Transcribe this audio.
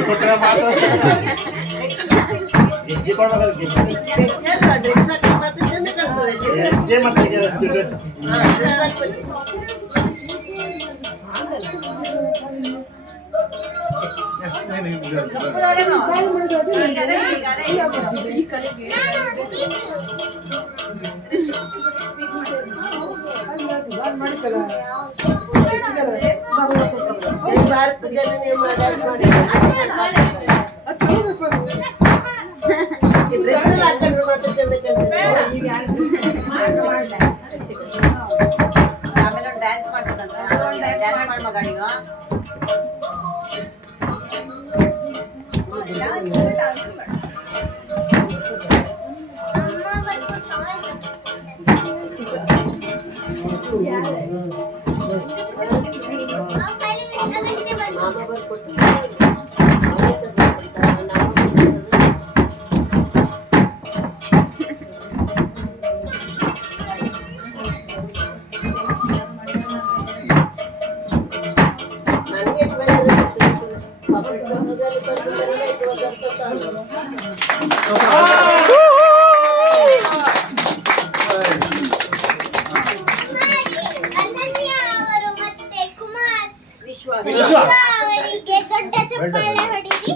ಕೊಟ್ಟರೆ ಮಾತ್ರ ಗೆಜ್ಜೆ ಕೊಡ್ಬೇಕಾದ್ರೆ ಗೆಜ್ಜೆ ಮತ್ತೆ ಭಾರತ ಜನನೇ ಮಾಡಿ ಡ್ರೆಸ್ ಹಾಕೊಂಡ್ರು ಮಾತ್ರ ಚಂದ ಆಮೇಲೆ ಒಂದು ಡ್ಯಾನ್ಸ್ ಮಾಡ್ತದಂತ ಡ್ಯಾನ್ಸ್ ಮಾಡಿ ಮಗ ಈಗ ಮಾಮ ಬರ್ಕೊಟ್ಟು ಅವರಿಗೆ ದೊಡ್ಡ ಚಪ್ಪಾಳೆ ಹೊಡಿರಿ.